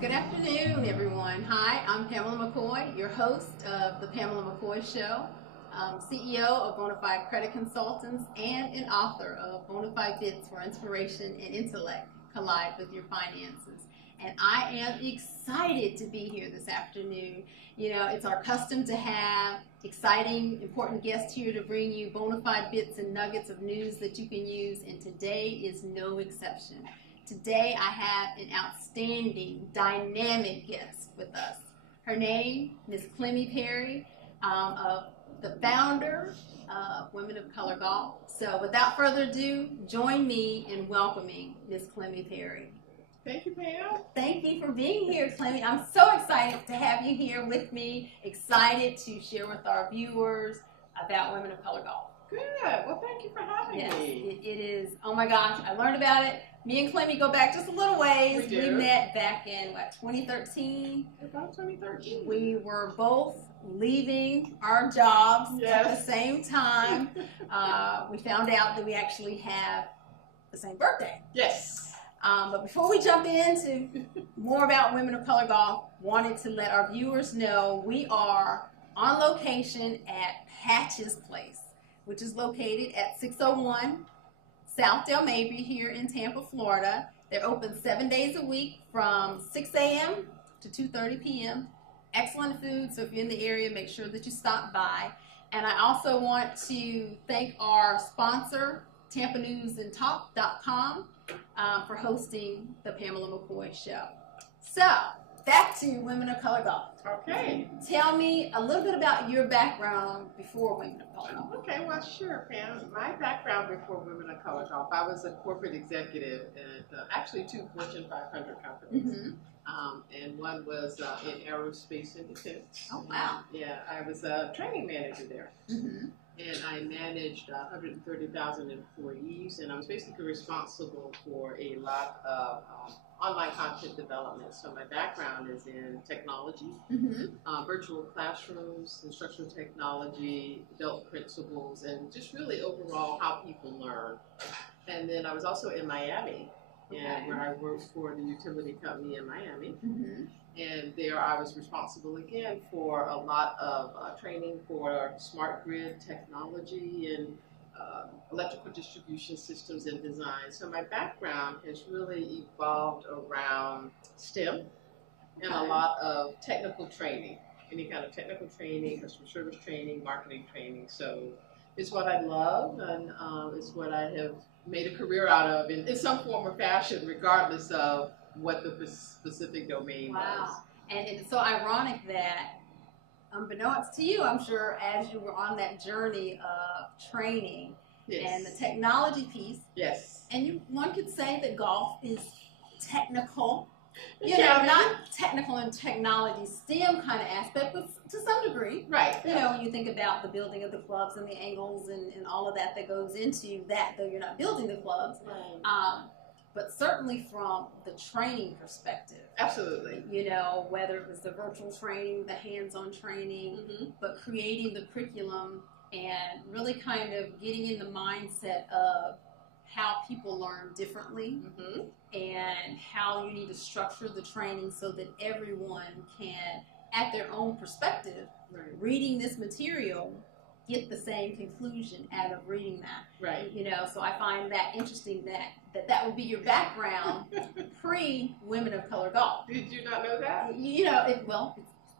Good afternoon, everyone. Hi, I'm Pamela McCoy, your host of the Pamela McCoy Show, CEO of Bonafide Credit Consultants, and an author of Bonafide Bits for Inspiration and Intellect Collide with Your Finances. And I am excited to be here this afternoon. You know, it's our custom to have exciting, important guests here to bring you bonafide bits and nuggets of news that you can use, and today is no exception. Today I have an outstanding, dynamic guest with us. Her name, Miss Clemmie Perry, the founder of Women of Color Golf. So without further ado, join me in welcoming Miss Clemmie Perry. Thank you, Pam. Thank you for being here, Clemmie. I'm so excited to have you here with me, excited to share with our viewers about Women of Color Golf. Good. Well, thank you for having me. It is. Oh my gosh, I learned about it. Me and Clemmie go back just a little ways. We met back in, 2013? About 2013. We were both leaving our jobs at the same time. We found out that we actually have the same birthday. Yes. But before we jump into more about Women of Color Golf, wanted to let our viewers know we are on location at Pachs Place, which is located at 601 South Del Mabry here in Tampa, Florida. They're open 7 days a week from 6 a.m. to 2:30 p.m. Excellent food, so if you're in the area, make sure that you stop by. And I also want to thank our sponsor, TampaNewsAndTalk.com, for hosting the Pamela McCoy Show. So, back to Women of Color Golf. Okay. Tell me a little bit about your background before Women of Color Golf. Okay, well, sure, Pam. My background before Women of Color Golf, I was a corporate executive at actually 2 Fortune 500 companies. And one was in aerospace and defense. Oh, wow. Yeah, I was a training manager there. And I managed 130,000 employees, and I was basically responsible for a lot of online content development. So my background is in technology, virtual classrooms, instructional technology, adult principles, and just really overall how people learn. And then I was also in Miami, and where I worked for the utility company in Miami. And there I was responsible again for a lot of training for smart grid technology and electrical distribution systems and design. So my background has really evolved around STEM and a lot of technical training, any kind of technical training, customer service training, marketing training. So it's what I love, and it's what I have made a career out of in some form or fashion, regardless of what the specific domain was. And it's so ironic that, unbeknownst to you, I'm sure, as you were on that journey of training and the technology piece, and one could say that golf is technical, you know, not technical and technology, STEM kind of aspect, but to some degree. You know, when you think about the building of the clubs and the angles and all of that goes into that, though you're not building the clubs. But certainly from the training perspective. Absolutely. You know, whether it was the virtual training, the hands-on training, but creating the curriculum and really kind of getting in the mindset of how people learn differently and how you need to structure the training so that everyone can, at their own perspective, reading this material, get the same conclusion out of reading that. You know, so I find that interesting that would be your background pre-Women of Color Golf. Did you not know that? You know, it's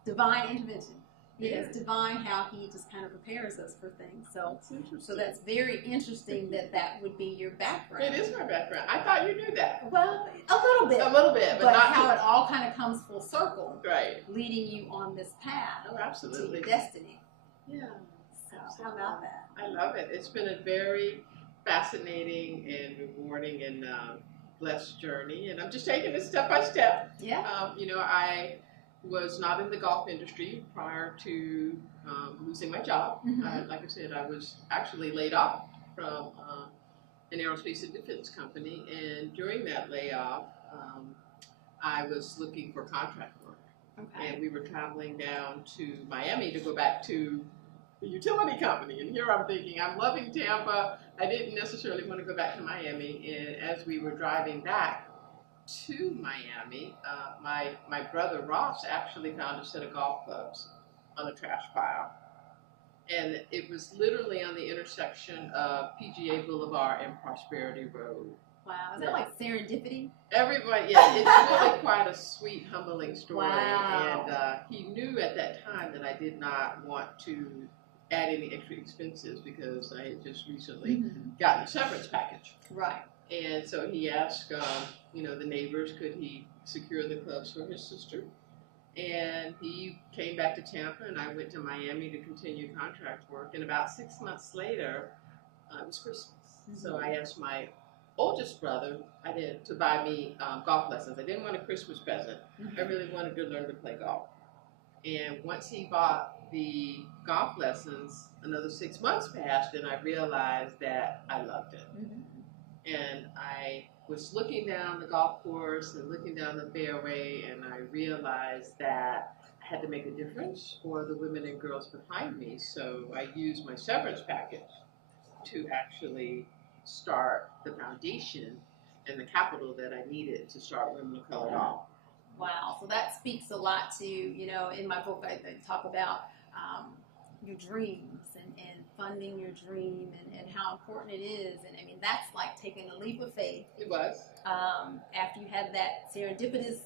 divine intervention. It's divine how he just kind of prepares us for things. So that's very interesting that would be your background. It is my background. I thought you knew that. Well, a little bit. A little bit, but not how it all kind of comes full circle. Leading you on this path to your destiny. So how about that? I love it. It's been a very fascinating and rewarding and blessed journey, and I'm just taking it step by step. You know, I was not in the golf industry prior to losing my job. Like I said, I was actually laid off from an aerospace and defense company, and during that layoff, I was looking for contract work. And we were traveling down to Miami to go back to the utility company. And here I'm thinking, I'm loving Tampa. I didn't necessarily want to go back to Miami. And as we were driving back, to Miami, my brother Ross actually found a set of golf clubs on a trash pile. And it was literally on the intersection of PGA Boulevard and Prosperity Road. Wow, is that like serendipity? Everybody, yeah, it's really quite a sweet, humbling story. Wow. And he knew at that time that I did not want to add any extra expenses because I had just recently gotten a severance package. Right. And so he asked, the neighbors, could he secure the clubs for his sister? And he came back to Tampa, and I went to Miami to continue contract work. And about 6 months later, it was Christmas. So I asked my oldest brother to buy me golf lessons. I didn't want a Christmas present. I really wanted to learn to play golf. And once he bought the golf lessons, another 6 months passed, and I realized that I loved it. And I was looking down the golf course and looking down the fairway, and I realized that I had to make a difference for the women and girls behind me. So I used my severance package to actually start the foundation and the capital that I needed to start Women of Color Golf. Wow, so that speaks a lot to, in my book I talk about your dreams and funding your dream and how important it is. And I mean, that's like taking a leap of faith. It was. After you had that serendipitous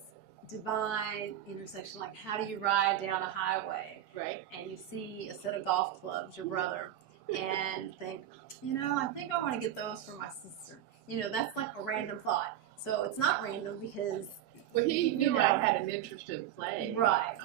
divine intersection, like how do you ride down a highway? Right. And you see a set of golf clubs, your brother, and think, I think I want to get those for my sister. That's like a random thought. So it's not random because well, he knew I had an interest in playing. Right.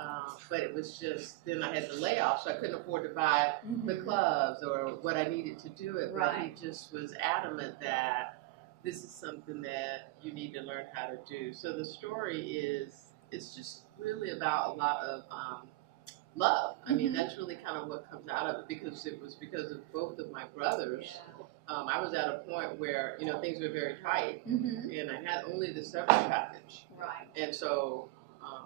But it was just, then I had the layoff, so I couldn't afford to buy the clubs or what I needed to do it. But he just was adamant that this is something that you need to learn how to do. So the story it's just really about a lot of love. I mean, that's really kind of what comes out of it, because it was because of both of my brothers. I was at a point where, things were very tight, and I had only the severance package. Right. And so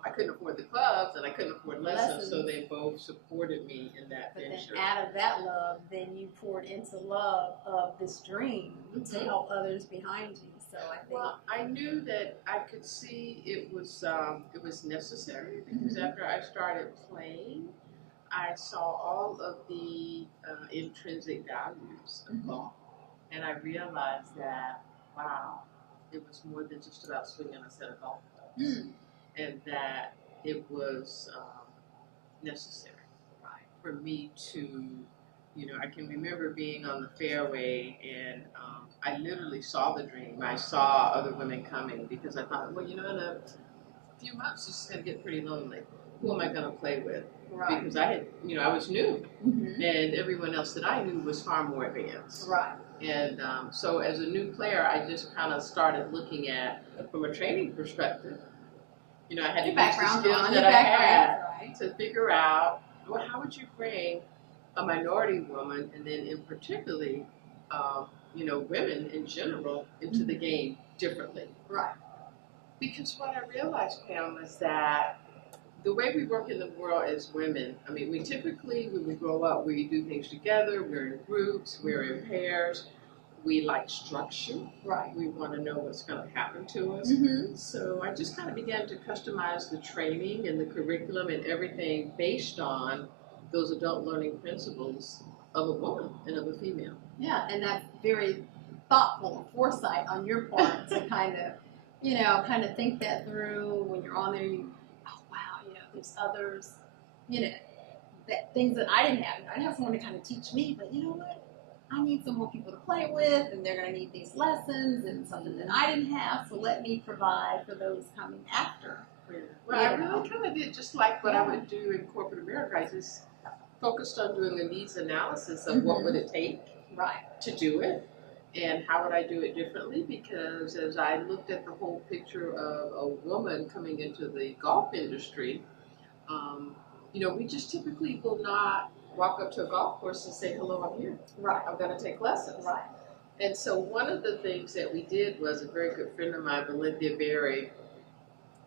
I couldn't afford the clubs, and I couldn't afford lessons, so they both supported me in that venture. Then out of that love, then you poured into love of this dream to help others behind you. So I think. Well, I knew that I could see it was necessary, because after I started playing, I saw all of the intrinsic values of golf. And I realized that, wow, it was more than just about swinging a set of golf clubs. And that it was necessary for me to, I can remember being on the fairway, and I literally saw the dream. I saw other women coming, because I thought, well, in a few months, this is going to get pretty lonely. Who am I going to play with? Right. Because I had, I was new, and everyone else that I knew was far more advanced. Right. And so as a new player, I just kind of started looking at, from a training perspective, I had to use the skills that I had to figure out, well, how would you bring a minority woman, and then in particularly, women in general, into the game differently. Right. Because what I realized, Pam, is that the way we work in the world as women, I mean, we typically, when we grow up, we do things together, we're in groups, we're in pairs, we like structure. Right. We want to know what's going to happen to us. So I just kind of began to customize the training and the curriculum and everything based on those adult learning principles of a woman and of a female. Yeah, and that's very thoughtful foresight on your part to kind of think that through when you're on there. There's others, that things that I didn't have. I didn't have someone to kind of teach me, but you know what? I need some more people to play with, and they're going to need these lessons and something that I didn't have, so let me provide for those coming after. Well, I really kind of did just like what I would do in corporate America. I just focused on doing a needs analysis of what would it take to do it, and how would I do it differently, because as I looked at the whole picture of a woman coming into the golf industry, we just typically will not walk up to a golf course and say, hello, I'm here. Right. I'm going to take lessons. Right. And so one of the things that we did was, a very good friend of mine, Valencia Berry,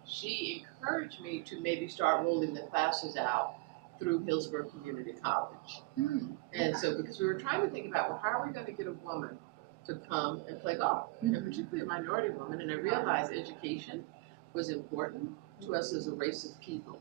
she encouraged me to maybe start rolling the classes out through Hillsborough Community College. And so, because we were trying to think about, well, how are we going to get a woman to come and play golf, and particularly a minority woman. And I realized education was important to us as a race of people.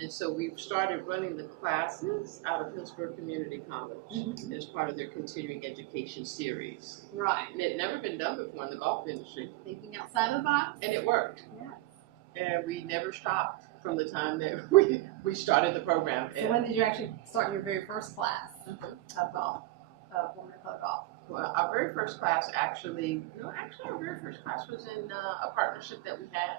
And so we started running the classes out of Hillsborough Community College as part of their continuing education series. Right. And it had never been done before in the golf industry. Thinking outside of the box. And it worked. Yeah. And we never stopped from the time that we started the program. So when did you actually start your very first class of golf, women in color golf? Well, our very first class actually our very first class was in a partnership that we had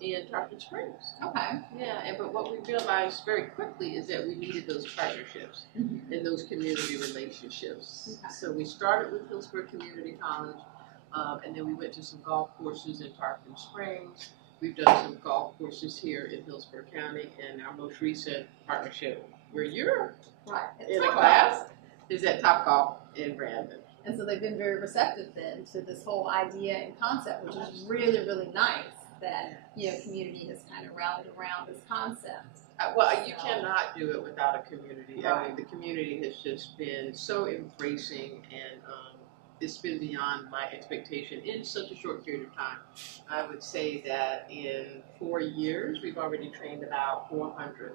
in Tarpon Springs. Okay. Yeah, but what we realized very quickly is that we needed those partnerships and those community relationships. Okay. So we started with Hillsborough Community College, and then we went to some golf courses in Tarpon Springs. We've done some golf courses here in Hillsborough County, and our most recent partnership, where you're in a class, is at Topgolf in Brandon. And so they've been very receptive then to this whole idea and concept, which is really, really nice that, you know, community has kind of rallied around this concept. You cannot do it without a community. Right. I mean, the community has just been so embracing, and it's been beyond my expectation in such a short period of time. I would say that in 4 years, we've already trained about 400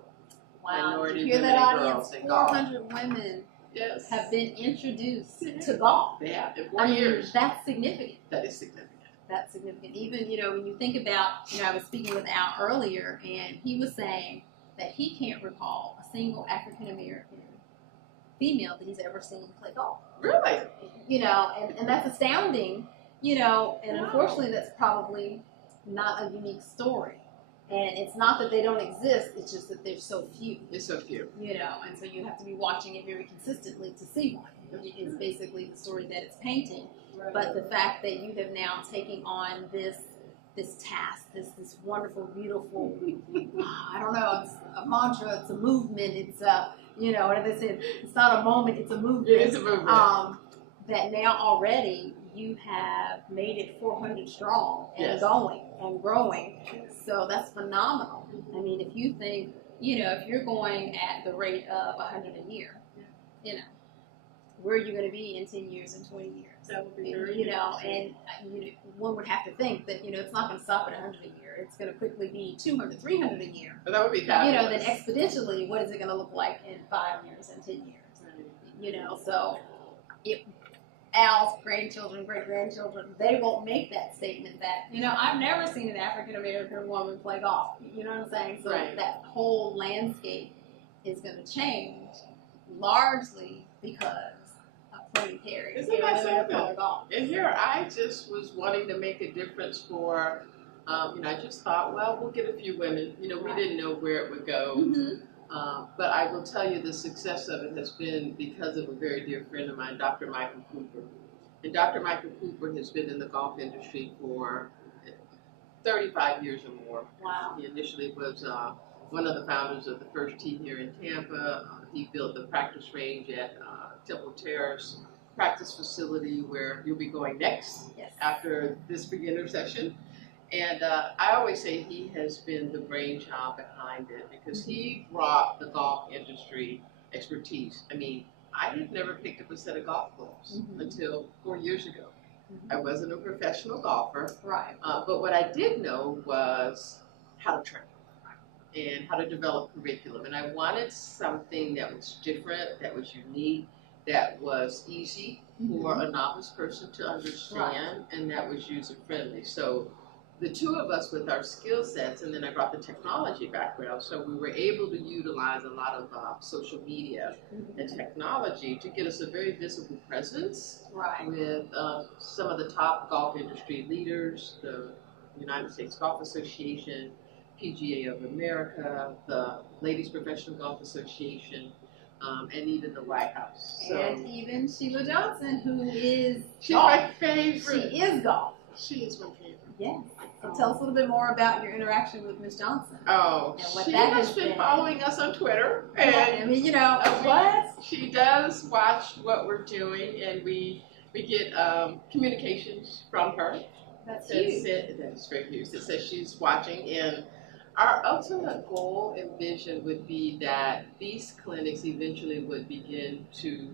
minority women and girls in golf. 400 women have been introduced to golf. They have, in 4 years. That's significant. That is significant. That's significant. Even, you know, when you think about, you know, I was speaking with Al earlier, and he was saying that he can't recall a single African-American female that he's ever seen play golf. Really? You know, and that's astounding, you know, and unfortunately that's probably not a unique story. And it's not that they don't exist, it's just that there's so few. There's so few. You know, and so you have to be watching it very consistently to see one. It's basically the story that it's painting. Right. But the fact that you have now taken on this task, this wonderful, beautiful, I don't know, it's a mantra, it's a movement, it's a, you know, what they say, it's not a moment, it's a movement. Yeah, it's a movement. That now already you have made it 400 strong and going and growing. So that's phenomenal. I mean, if you think, you know, if you're going at the rate of 100 a year, you know, where are you going to be in 10 years and 20 years? That would be very and one would have to think that, you know, it's not going to stop at 100 a year. It's going to quickly be 200, 300 a year. But that would be fabulous. You know, then exponentially, what is it going to look like in 5 years and 10 years? Right. You know, so Al's grandchildren, great-grandchildren, they won't make that statement that, you know, I've never seen an African-American woman play golf. You know what I'm saying? So that whole landscape is going to change largely because Clemmie Perry. Isn't that something? And here I just was wanting to make a difference for, you know, I just thought, well, we'll get a few women. You know, we didn't know where it would go. But I will tell you the success of it has been because of a very dear friend of mine, Dr. Michael Cooper. And Dr. Michael Cooper has been in the golf industry for 35 years or more. Wow. He initially was one of the founders of the first team here in Tampa. He built the practice range at Temple Terrace practice facility where you'll be going next after this beginner session. And I always say he has been the brainchild behind it because he brought the golf industry expertise. I mean, I had never picked up a set of golf clubs until 4 years ago. I wasn't a professional golfer, but what I did know was how to train and how to develop curriculum. And I wanted something that was different, that was unique, that was easy for a novice person to understand, and that was user-friendly. So the two of us with our skill sets, and then I brought the technology background, so we were able to utilize a lot of social media and technology to get us a very visible presence with some of the top golf industry leaders, the United States Golf Association, PGA of America, the Ladies Professional Golf Association, and even the White House. So, and even Sheila Johnson, who is she's my favorite. She is golf. She is my favorite. Yes. So tell us a little bit more about your interaction with Miss Johnson. Oh, and what she that has been following us on Twitter. And I mean, you know, she does watch what we're doing, and we get communications from her. That's huge. That is very huge. It says she's watching, and our ultimate goal and vision would be that these clinics eventually would begin to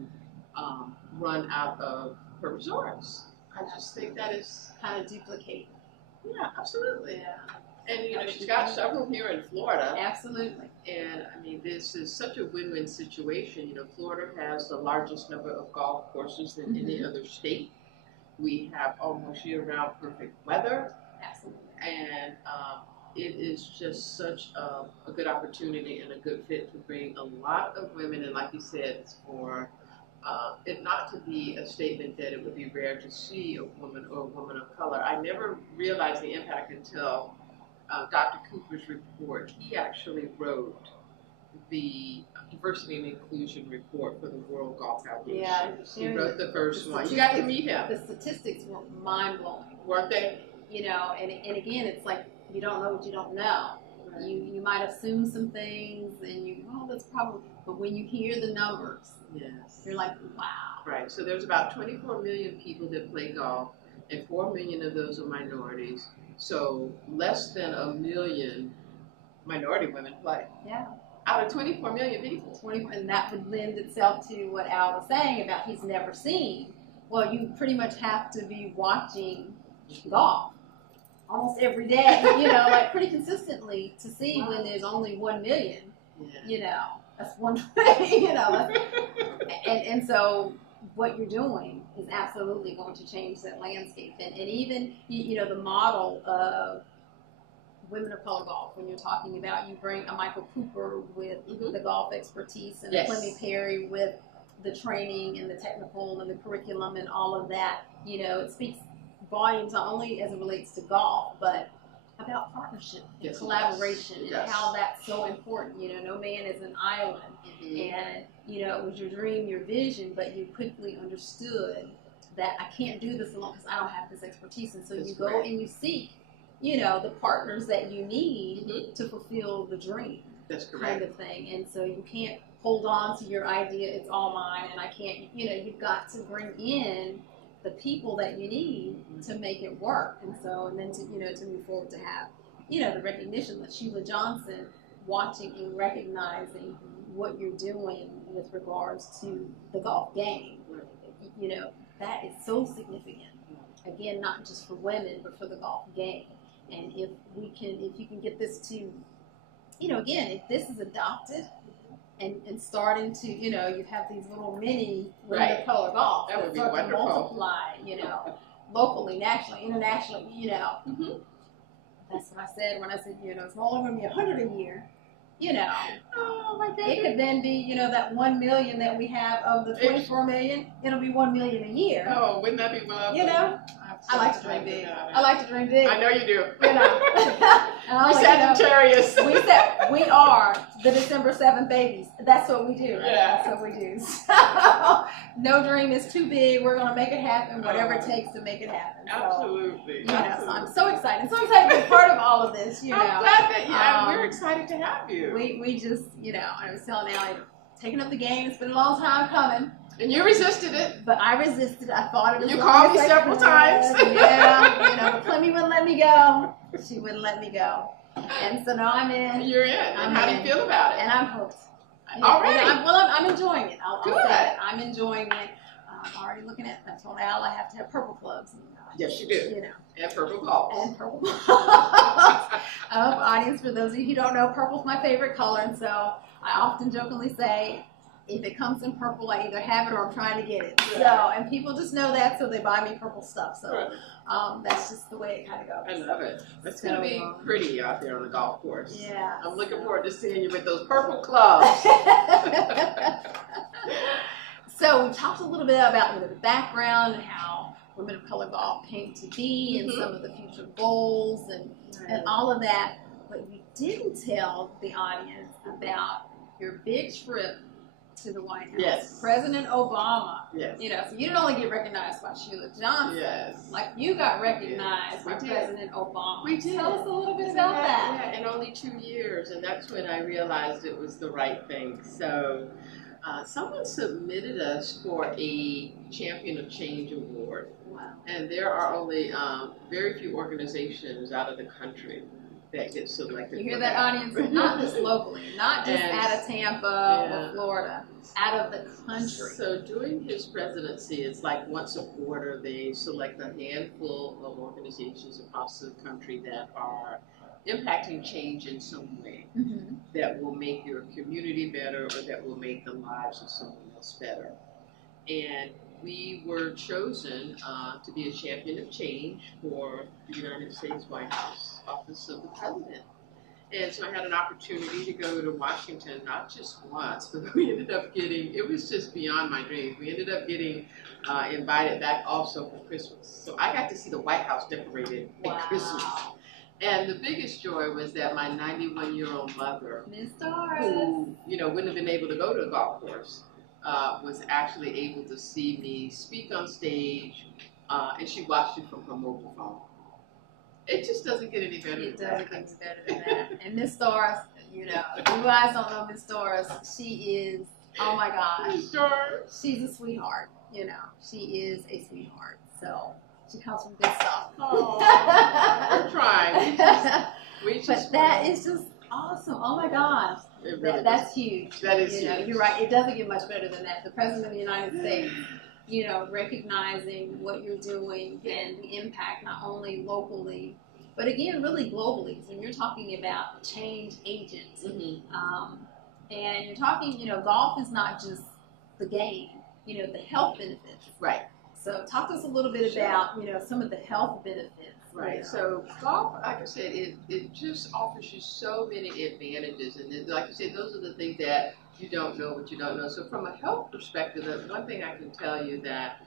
run out of her resorts. I just think that is kind of duplicate. Yeah, absolutely. Yeah. And you know, she's got several here in Florida. Absolutely. And I mean, this is such a win-win situation. You know, Florida has the largest number of golf courses than any other state. We have almost year-round perfect weather. Absolutely. And it is just such a good opportunity and a good fit to bring a lot of women. And like you said, it's for it not to be a statement that it would be rare to see a woman or a woman of color. I never realized the impact until Dr. Cooper's report. He actually wrote the diversity and inclusion report for the World Golf Foundation. Yeah, he wrote the first one. You got to meet him. The statistics were mind-blowing. Weren't they? You know, and again, it's like you don't know what you don't know. Right. You might assume some things, and that's probably, but when you hear the numbers, yes, you're like, wow. Right. So there's about 24 million people that play golf, and 4 million of those are minorities. So less than 1 million minority women play. Yeah. Out of 24 million people. And that would lend itself to what Al was saying about he's never seen. Well, you pretty much have to be watching golf almost every day, like pretty consistently to see when there's only 1 million. Yeah. That's one way, and so what you're doing is absolutely going to change that landscape. And even, the model of women of color golf, when you're talking about, you bring a Michael Cooper with the golf expertise and a Clemmie Perry with the training and the technical and the curriculum and all of that, it speaks volumes not only as it relates to golf, but about partnership and collaboration and how that's so important. No man is an island. And, it was your dream, your vision, but you quickly understood that I can't do this alone because I don't have this expertise. And so you go and you seek, the partners that you need to fulfill the dream. That's correct. Kind of thing. And so you can't hold on to your idea, it's all mine, and I can't, you've got to bring in the people that you need to make it work. And so, and then to move forward to have, the recognition that Sheila Johnson watching and recognizing what you're doing with regards to the golf game, that is so significant. Again, not just for women, but for the golf game. And if you can get this to, again, if this is adopted and starting to, you have these little mini women of color golf that would be wonderful. Multiply, locally, nationally, internationally, That's what I said when I said, it's no longer going to be 100 a year. Oh my goodness. It could then be, that 1 million that we have of the 24 million. It'll be 1 million a year. Oh, wouldn't that be lovely? I like to dream big. I like to dream big. I know you do. We Sagittarius. We are the December 7th babies. That's what we do. Right? Yeah. That's what we do. So, no dream is too big. We're going to make it happen, whatever it takes to make it happen. Absolutely. So I'm so excited. So excited to be part of all of this. I'm glad that we're excited to have you. We just, I was telling Allie, taking up the game. It's been a long time coming. And you resisted it. But I resisted. I fought it. You called me several times. Yeah, but Clemmie wouldn't let me go. She wouldn't let me go. And so now I'm in. You're in. And how do you feel about it? And I'm hooked. Already? I'm enjoying it. I'll Good. say it. I'm enjoying it. I'm already looking at, I told Al I have to have purple clubs. Yes, you do. And purple balls. And purple balls. Audience, for those of you who don't know, purple's my favorite color. And so I often jokingly say, if it comes in purple, I either have it or I'm trying to get it. Right. So, and people just know that, so they buy me purple stuff. So that's just the way it kind of goes. I love it. It's going to be pretty out there on the golf course. Yeah. I'm looking forward to seeing you with those purple clubs. So we talked a little bit about the background and how women of color golf came to be and some of the future goals and all of that. But we didn't tell the audience about your big trip to the White House. Yes. President Obama. Yes. So you didn't only get recognized by Sheila Johnson. Yes. Like you got recognized by President Obama. We did. Tell us a little bit about that. Yeah, in only 2 years, and that's when I realized it was the right thing. So someone submitted us for a Champion of Change award. Wow. And there are only very few organizations out of the country that get selected. You hear that, audience? Not just locally, not just out of Tampa or Florida, out of the country. So during his presidency, it's like once a quarter they select a handful of organizations across the country that are impacting change in some way that will make your community better or that will make the lives of someone else better. And we were chosen to be a champion of change for the United States White House Office of the President. And so I had an opportunity to go to Washington, not just once, but we ended up getting, it was just beyond my dreams. We ended up getting invited back also for Christmas. So I got to see the White House decorated at Christmas. And the biggest joy was that my 91-year-old mother, who, you know, wouldn't have been able to go to a golf course, was actually able to see me speak on stage, and she watched it from her mobile phone. It just doesn't get any better than that. It doesn't get any better than that. And Miss Stars, you know, if you guys don't know Miss Stars, she is, oh my gosh, she's a sweetheart, you know. She is a sweetheart. So she comes from good stuff. Oh, we're trying. But that is just awesome. Oh my gosh. Really that's huge. That is huge. Know, you're right. It doesn't get much better than that. The President of the United States, you know, recognizing what you're doing and the impact not only locally, but again, really globally. So you're talking about change agents. And you're talking, you know, golf is not just the game, you know, the health benefits. Right. So talk to us a little bit about, you know, some of the health benefits. Right. You know. So golf, like I said, it just offers you so many advantages. And like I said, those are the things that you don't know what you don't know. So from a health perspective, one thing I can tell you that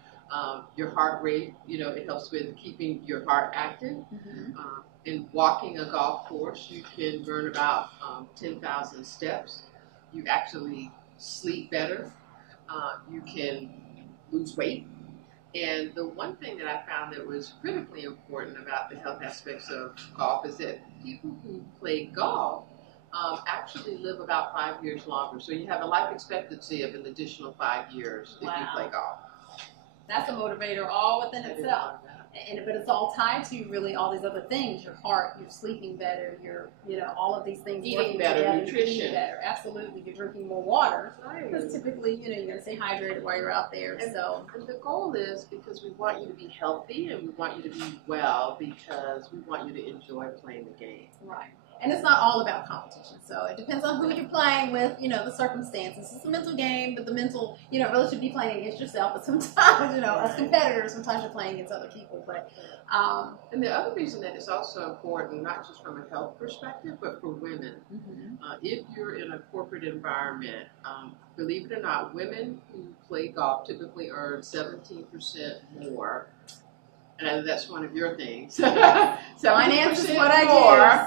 your heart rate, you know, it helps with keeping your heart active. In walking a golf course, you can burn about 10,000 steps. You actually sleep better. You can lose weight. And the one thing that I found that was critically important about the health aspects of golf is that people who play golf actually live about 5 years longer. So you have a life expectancy of an additional 5 years if you play golf. That's a motivator all within itself. But it's all tied to really all these other things: your heart, you're sleeping better, you're, you know, all of these things eating better, together, nutrition. Eating better, absolutely. You're drinking more water because typically, you know, you're going to stay hydrated while you're out there. And the goal is because we want you to be healthy and we want you to be well because we want you to enjoy playing the game. Right. And it's not all about competition. So it depends on who you're playing with, you know, the circumstances. It's a mental game, but the mental, you know, really should be playing against yourself. But sometimes, you know, as competitors, sometimes you're playing against other people. But and the other reason that it's also important, not just from a health perspective, but for women. If you're in a corporate environment, believe it or not, women who play golf typically earn 17% more. And that's one of your things. Finance is what I do.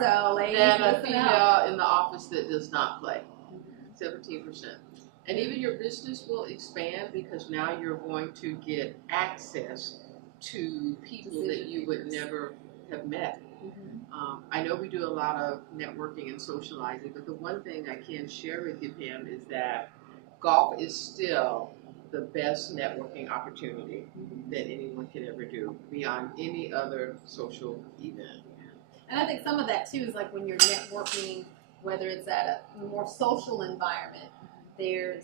So, ladies, than a female in the office that does not play. 17%. And even your business will expand because now you're going to get access to people that you would never have met. I know we do a lot of networking and socializing, but the one thing I can share with you, Pam, is that golf is still the best networking opportunity that anyone can ever do beyond any other social event. And I think some of that too is like when you're networking, whether it's at a more social environment, there's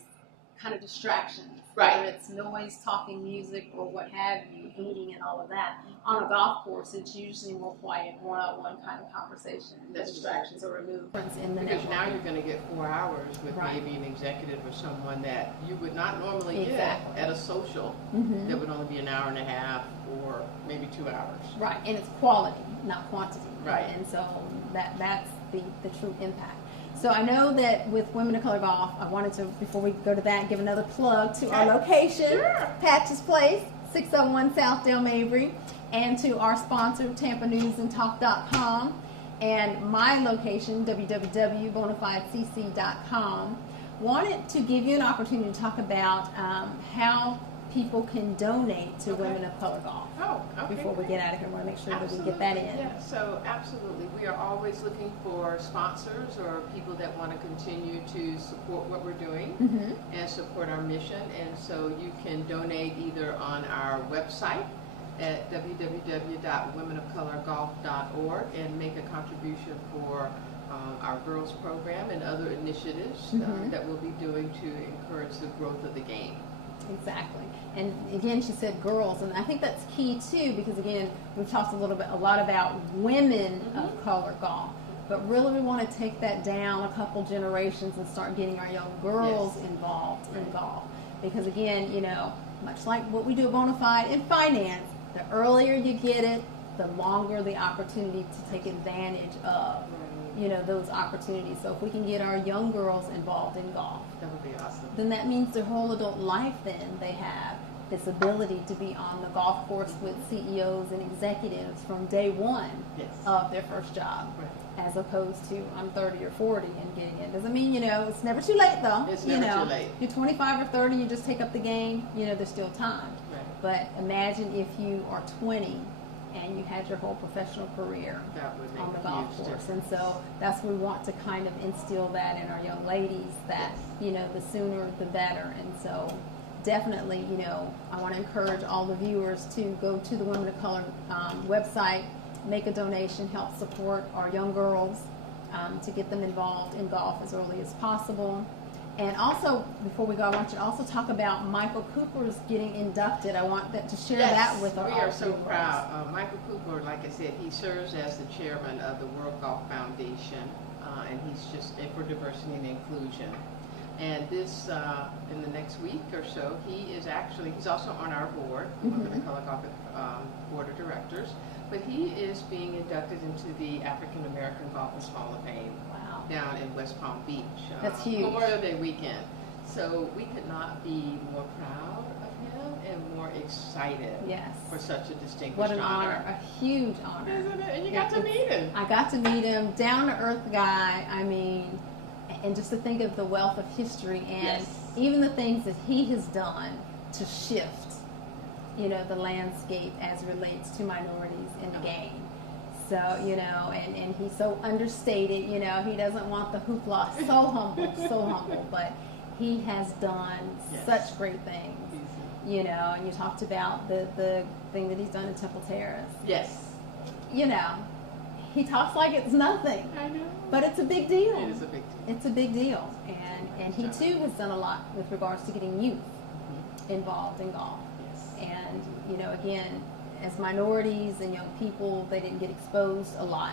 kind of distractions. Whether it's noise, talking, music, or what have you, eating and all of that. On a golf course, it's usually more quiet, one-on-one kind of conversation. The distractions are removed. Because now you're going to get 4 hours with maybe an executive or someone that you would not normally get at a social that would only be an hour and a half or maybe 2 hours. Right, and it's quality, not quantity. Right. And so that's the true impact. So I know that with Women of Color Golf, I wanted to, before we go to that, give another plug to our location, Pachs Place, 601 South Dale Mabry, and to our sponsor, TampaNewsAndTalk.com, and my location, www.bonafidecc.com. Wanted to give you an opportunity to talk about how people can donate to Women of Color Golf. Before we get out of here, I want to make sure that we get that in. Yeah, so absolutely. We are always looking for sponsors or people that want to continue to support what we're doing and support our mission. And so you can donate either on our website at www.womenofcolorgolf.org and make a contribution for our girls program and other initiatives that we'll be doing to encourage the growth of the game. Exactly. And again, she said girls, and I think that's key too, because again, we've talked a lot about women of color golf, but really we want to take that down a couple generations and start getting our young girls involved in golf. Because again, you know, much like what we do at Bonafide in finance, the earlier you get it, the longer the opportunity to take advantage of, you know, those opportunities. So if we can get our young girls involved in golf, that would be awesome. Then that means their whole adult life then they have this ability to be on the golf course with CEOs and executives from day one of their first job, as opposed to I'm 30 or 40 and getting in. Doesn't mean, you know, it's never too late though. It's never too late. You're 25 or 30, you just take up the game, you know, there's still time. But imagine if you are 20 and you had your whole professional career on the golf course. And so that's what we want to kind of instill that in our young ladies, that, you know, the sooner the better. And so definitely, you know, I want to encourage all the viewers to go to the Women of Color website, make a donation, help support our young girls to get them involved in golf as early as possible. And also, before we go, I want you to also talk about Michael Cooper's getting inducted. I want that to share that with our audience. We are so proud. Michael Cooper, like I said, he serves as the chairman of the World Golf Foundation, and he's just for diversity and inclusion. And this, in the next week or so, he's also on our board, the Color Golf Board of Directors, but he is being inducted into the African American Golfers Hall of Fame. Down in West Palm Beach. That's huge. Memorial Day weekend. So we could not be more proud of him and more excited for such a distinguished honor. A huge honor. Isn't it? And you got to meet him. I got to meet him, down-to-earth guy. I mean, and just to think of the wealth of history and even the things that he has done to shift, you know, the landscape as relates to minorities in the game. So, you know, and he's so understated, you know, he doesn't want the hoopla, so humble, but he has done such great things, you know, and you talked about the thing that he's done in Temple Terrace. You know, he talks like it's nothing. I know. But it's a big deal. It is a big deal. It's a big deal. And he too has done a lot with regards to getting youth involved in golf. And, you know, again, as minorities and young people, they didn't get exposed a lot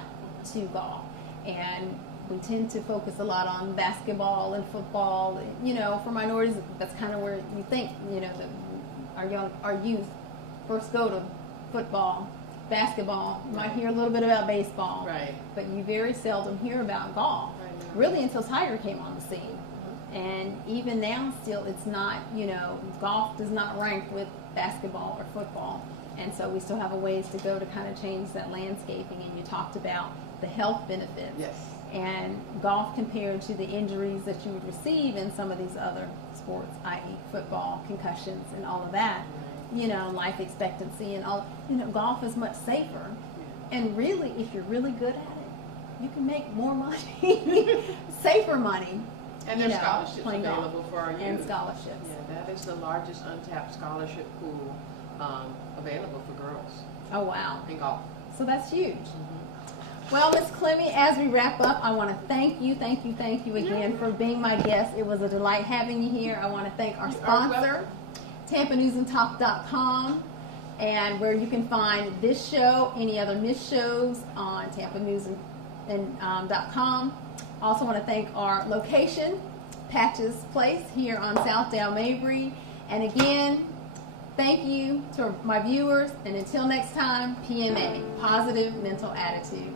to golf. And we tend to focus a lot on basketball and football. You know, for minorities, that's kind of where you think, you know, that our youth first go to football, basketball. You might hear a little bit about baseball. But you very seldom hear about golf, really until Tiger came on the scene. And even now still, it's not, you know, golf does not rank with basketball or football. And so we still have a ways to go to kind of change that landscaping. And you talked about the health benefits. And golf compared to the injuries that you would receive in some of these other sports, i.e. football, concussions, and all of that, you know, life expectancy and all, you know, golf is much safer. And really, if you're really good at it, you can make more money, safer money. And there's scholarships available for our youth. And scholarships. Yeah, that is the largest untapped scholarship pool available for girls. Oh, wow. In golf. So that's huge. Well, Ms. Clemmie, as we wrap up, I want to thank you again for being my guest. It was a delight having you here. I want to thank our sponsor, TampaNewsandTalk.com, and where you can find this show, any other missed shows on TampaNewsandTalk.com. Also want to thank our location, Pachs Place, here on Southdale Mabry. And again, thank you to my viewers, and until next time, PMA, Positive Mental Attitude.